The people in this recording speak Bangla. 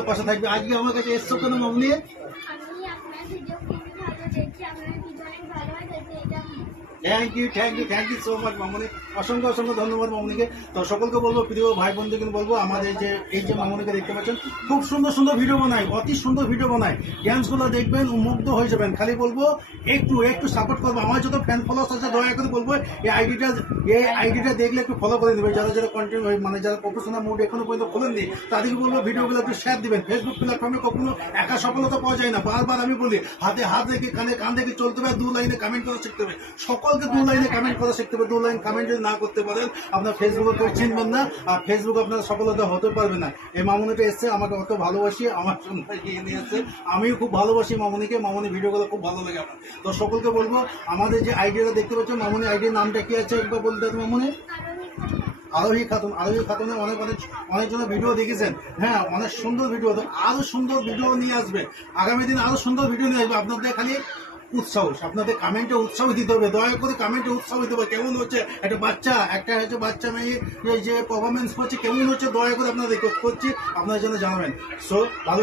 সবসময় পাশে থাকবে। আজকে আমার কাছে এসছো কেন মামনি? আমি আপনার ভিডিও খুবই ভালো দেখছি, আপনার ভিডিও অনেক ভালো হয়, তাই এটা থ্যাংক ইউ সো মাচ মামনি। অসংখ্য অসংখ্য ধন্যবাদ মামনিকে। তো সকলকে বলবো, প্রিয় ভাই বোনদেরকে বলবো, আমাদের এই যে মামনিকে দেখতে পাচ্ছেন, খুব সুন্দর সুন্দর ভিডিও বানায়, অতি সুন্দর ভিডিও বানায়। ড্যান্সগুলো দেখবেন, মুগ্ধ হয়ে যাবেন। খালি বলবো একটু সাপোর্ট করবো। আমার যত ফ্যান ফলোয়ার্স আছে দয়া করে বলবো এই আইডিটা দেখলে একটু ফলো করে দেবে। যারা কন্টেন্ট মানে যারা প্রফেশনাল মুড এখনো পর্যন্ত খোলেননি তাদেরকে বলবো ভিডিওগুলো একটু শেয়ার দিবেন। ফেসবুক প্ল্যাটফর্মে কখনো একা সফলতা পাওয়া যায় না। বারবার আমি বলি, হাতে হাত রেখে কান রেখে চলতে হবে, 2 লাইনে কমেন্ট করা শিখতে হবে। সকলকে 2 লাইনে কমেন্ট করা শিখতে হবে। 2 লাইন কমেন্ট যদি না করতে পারেন আপনার ফেসবুকে কেউ চিনবেন না, আর ফেসবুক আপনার সফলতা হতে পারবে না। এই মামুনিটা এসছে, আমাকে অত ভালোবাসি, আমার জন্য এগিয়ে নিয়ে এসছে। আমিও খুব ভালোবাসি মামুনিকে, মামুনি ভিডিওগুলো খুব ভালো লাগে আমার। তো সকলকে বলবো, আমাদের যে আইডিয়াটা দেখতে পাচ্ছ, মামুনি আইডিয়ার নামটা কি আছে একবার বলতে হবে মামুনি? আরোহী খাতুনে অনেকজন ভিডিও দেখেছেন। হ্যাঁ, অনেক সুন্দর ভিডিও। তো আরো সুন্দর ভিডিও নিয়ে আসবে আগামী দিন, আরো সুন্দর ভিডিও নিয়ে আসবে। আপনাদের খালি উৎসাহ, আপনাদের কমেন্টে উৎসাহ দিতে হবে। দয়া করে কমেন্টে উৎসাহ দিতে হবে। কেমন হচ্ছে একটা বাচ্চা মেয়ে যে পারফরমেন্স করছে, কেমন হচ্ছে দয়া করে আপনাদের করছি, আপনারা যেন জানাবেন। সো ভালো